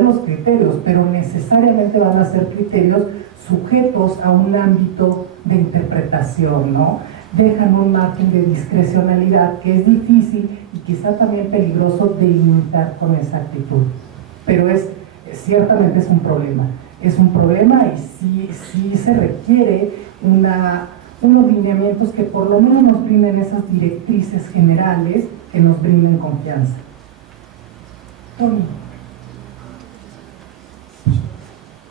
establecer los criterios, pero necesariamente van a ser criterios sujetos a un ámbito de interpretación, ¿no? Dejan un margen de discrecionalidad que es difícil y quizá también peligroso de limitar con exactitud. Pero ciertamente es un problema. Es un problema y sí se requiere unos lineamientos que por lo menos nos brinden esas directrices generales que nos brinden confianza. Tony.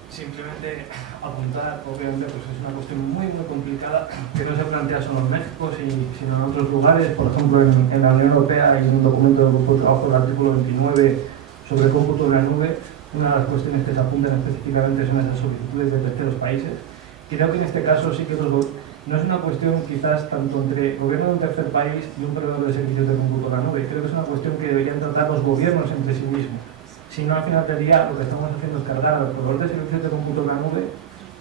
Simplemente apuntar, obviamente, pues es una cuestión muy complicada que no se plantea solo en México, sino en otros lugares. Por ejemplo, en la Unión Europea hay un documento del grupo de trabajo del artículo 29 sobre cómputo en la nube. Una de las cuestiones que se apuntan específicamente son esas solicitudes de terceros países. Creo que en este caso sí que no es una cuestión quizás tanto entre el gobierno de un tercer país y un proveedor de servicios de cómputo en la nube. Creo que es una cuestión que deberían tratar los gobiernos entre sí mismos. Si no, al final del día lo que estamos haciendo es cargar a los proveedores de servicios de cómputo en la nube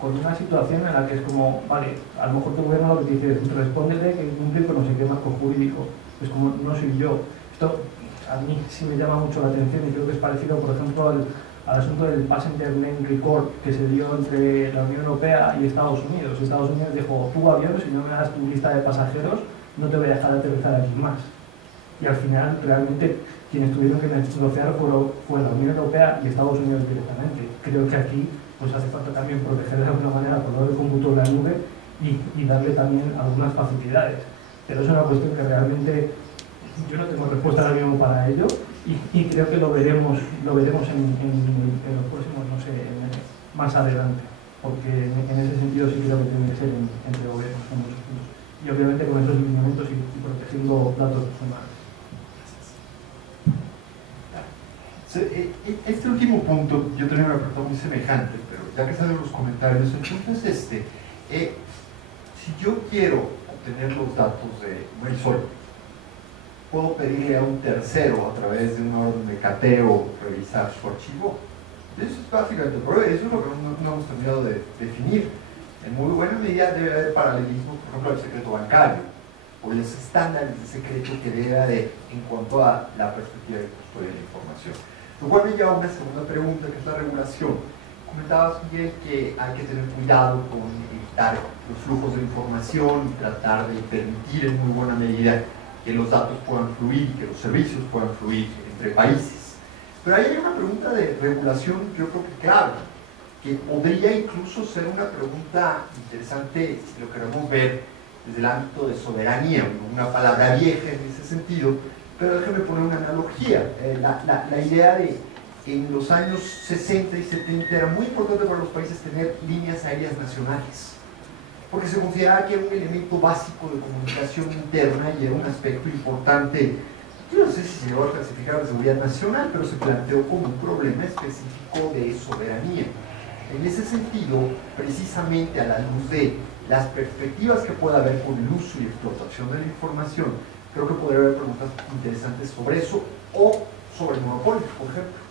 con una situación en la que es como, vale, a lo mejor tu gobierno lo que dice es respóndele que cumple con no sé qué marco jurídico. Es como, no soy yo. Esto a mí sí me llama mucho la atención y creo que es parecido, por ejemplo, al asunto del Passenger Name Record que se dio entre la Unión Europea y Estados Unidos. Estados Unidos dijo, tú avión, si no me das tu lista de pasajeros, no te voy a dejar aterrizar aquí más. Y al final, realmente, quienes tuvieron que negociar fue la Unión Europea y Estados Unidos directamente. Creo que aquí pues hace falta también proteger de alguna manera al proveedor de cómputo en la nube y darle también algunas facilidades. Pero es una cuestión que realmente yo no tengo respuesta ahora mismo para ello y creo que lo veremos en los próximos, no sé, más adelante. Porque en ese sentido sí creo que tiene que ser entre gobiernos en muchos puntos. Y obviamente con esos lineamientos y protegiendo datos personales. Este último punto, yo tenía una pregunta muy semejante, pero ya que están en los comentarios, el punto es si yo quiero obtener los datos de Marisol, puedo pedirle a un tercero a través de una orden de cateo revisar su archivo. Eso es básicamente el problema, eso es lo que no hemos terminado de definir. En muy buena medida debe haber paralelismo, por ejemplo, al secreto bancario, o los estándares de secreto que debe haber en cuanto a la perspectiva de custodia de la información. Lo cual me lleva a una segunda pregunta, que es la regulación. Comentabas, Miguel, que hay que tener cuidado con evitar los flujos de información y tratar de permitir en muy buena medida que los datos puedan fluir, que los servicios puedan fluir entre países. Pero ahí hay una pregunta de regulación, yo creo que clave, que podría incluso ser una pregunta interesante si lo queremos ver desde el ámbito de soberanía, una palabra vieja en ese sentido, pero déjenme poner una analogía. La idea de en los años 60 y 70 era muy importante para los países tener líneas aéreas nacionales, porque se consideraba que era un elemento básico de comunicación interna y era un aspecto importante. Yo no sé si se llegó a clasificar de seguridad nacional, pero se planteó como un problema específico de soberanía. En ese sentido, precisamente a la luz de las perspectivas que pueda haber con el uso y explotación de la información, creo que podría haber preguntas interesantes sobre eso o sobre monopolios, por ejemplo.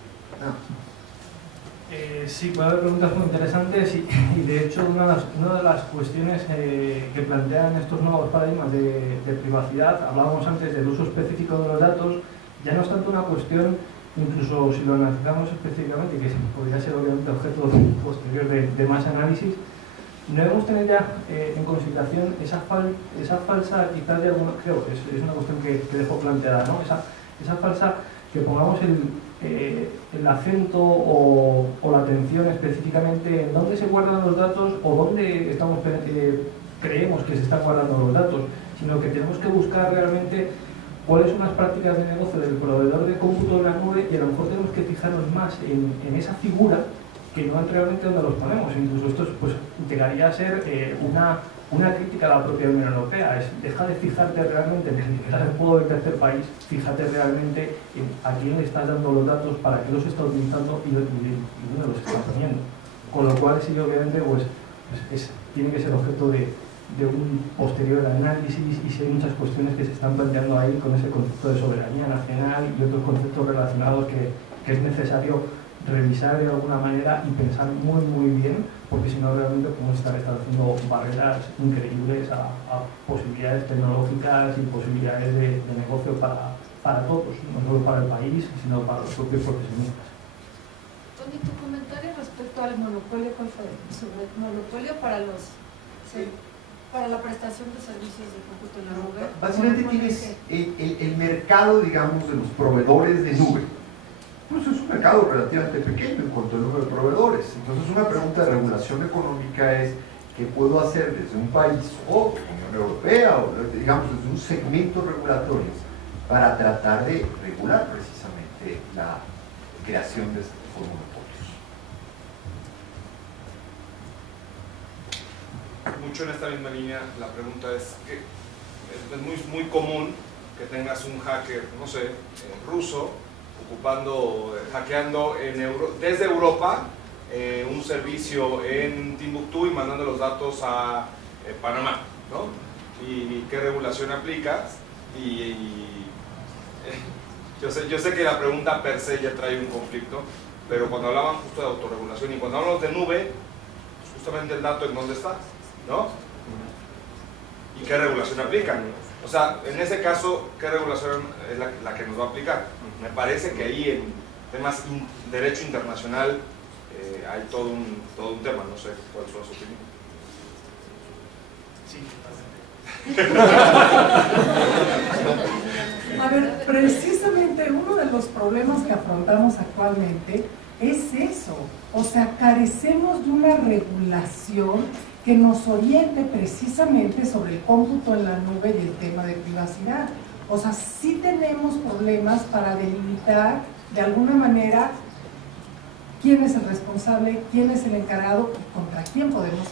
Sí, puede haber preguntas muy interesantes y de hecho una de las cuestiones que plantean estos nuevos paradigmas de privacidad, hablábamos antes del uso específico de los datos, ya no es tanto una cuestión, incluso si lo analizamos específicamente, que podría ser obviamente objeto posterior de más análisis, no debemos tener ya en consideración esa falsa, quizás de alguna, creo que es una cuestión que dejo planteada, ¿no? Esa falsa, que pongamos el acento o la atención específicamente en dónde se guardan los datos o dónde creemos que se están guardando los datos, sino que tenemos que buscar realmente cuáles son las prácticas de negocio del proveedor de cómputo en la nube y a lo mejor tenemos que fijarnos más en esa figura que no es realmente donde los ponemos. Incluso esto pues, llegaría a ser una crítica a la propia Unión Europea, es deja de fijarte realmente en el que el juego del tercer país, fíjate realmente en a quién le estás dando los datos, para qué los está utilizando y dónde los está poniendo. Con lo cual sí, obviamente, pues, tiene que ser objeto de un posterior análisis y si hay muchas cuestiones que se están planteando ahí con ese concepto de soberanía nacional y otros conceptos relacionados que es necesario revisar de alguna manera y pensar muy bien, porque si no realmente podemos estar estableciendo barreras increíbles a posibilidades tecnológicas y posibilidades de negocio para todos, no solo para el país, sino para los propios profesionistas. Tony, respecto al monopolio, ¿cuál fue? Sobre el monopolio para los... Sí, para la prestación de servicios de cómputo en la nube. Básicamente tienes el mercado, digamos, de los proveedores de nube. Pues es un mercado relativamente pequeño en cuanto al número de proveedores. Entonces una pregunta de regulación económica es ¿qué puedo hacer desde un país o la Unión Europea o digamos desde un segmento regulatorio para tratar de regular precisamente la creación de este tipo de monopolios? Mucho en esta misma línea, la pregunta es que es muy común que tengas un hacker, no sé, ruso, hackeando desde Europa un servicio en Timbuktu y mandando los datos a Panamá, ¿no? Y qué regulación aplica. Yo sé que la pregunta per se ya trae un conflicto, pero cuando hablaban justo de autorregulación y cuando hablamos de nube, pues justamente el dato en dónde está, ¿no? ¿Y qué regulación aplican? O sea, en ese caso, ¿qué regulación es la que nos va a aplicar? Me parece que ahí en temas de derecho internacional hay todo un tema, no sé cuál es su opinión. Sí, totalmente. A ver, precisamente uno de los problemas que afrontamos actualmente es eso, o sea, carecemos de una regulación que nos oriente precisamente sobre el cómputo en la nube y el tema de privacidad. O sea, sí tenemos problemas para delimitar de alguna manera quién es el responsable, quién es el encargado y contra quién podemos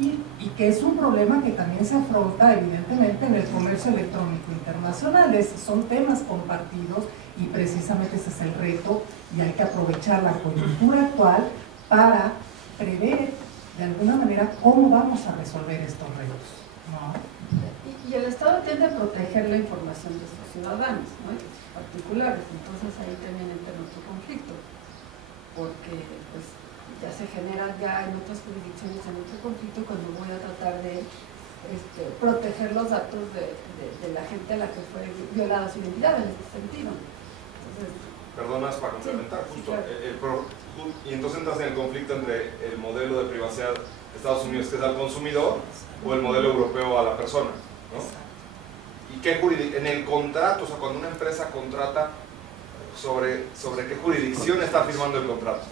ir, y que es un problema que también se afronta evidentemente en el comercio electrónico internacional. Son temas compartidos y precisamente ese es el reto, y hay que aprovechar la coyuntura actual para prever de alguna manera cómo vamos a resolver estos retos, ¿no? Y el Estado tiende a proteger la información de sus ciudadanos, ¿no? Y de sus particulares, entonces ahí también entra otro conflicto, porque pues ya se genera ya en otras jurisdicciones en otro conflicto cuando voy a tratar de proteger los datos de la gente a la que fue violada su identidad en este sentido. Entonces, Perdonas para complementar, sí, justo, claro. y entonces entras en el conflicto entre el modelo de privacidad de Estados Unidos, que es al consumidor, o el modelo europeo a la persona, ¿no? ¿Y qué en el contrato, o sea, cuando una empresa contrata, sobre qué jurisdicción está firmando el contrato?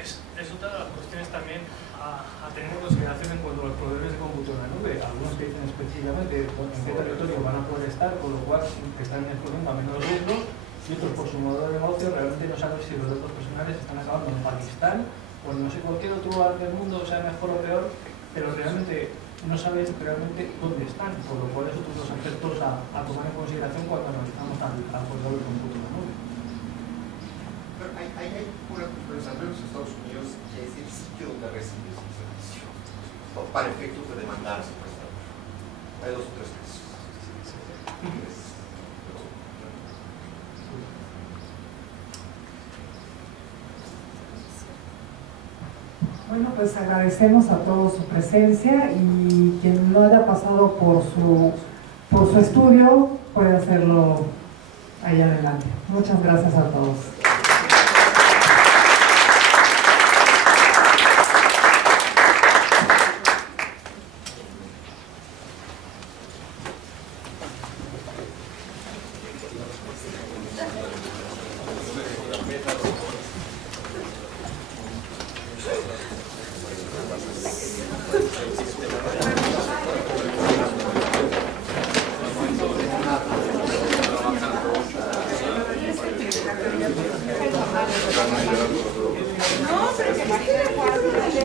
Es otra de las cuestiones también a tener en consideración en cuanto a los proveedores de cómputo en la nube. Algunos que dicen específicamente en qué territorio van a poder estar, con lo cual que están exponiendo a menos riesgo, y otros por su modelo de negocio realmente no saben si los datos personales están acabando en Pakistán o en no sé cualquier otro lugar del mundo, sea mejor o peor, pero realmente no saben realmente dónde están, por lo cual es otro de los aspectos a tomar en consideración cuando analizamos al proveedor de cómputo en la nube. Pero hay una cosa, en los Estados Unidos, que es el sitio donde recibes el servicio, para efectos de demandar a su prestador. Hay dos o tres casos. Bueno, pues agradecemos a todos su presencia, y quien no haya pasado por su estudio puede hacerlo ahí adelante. Muchas gracias a todos. Gracias.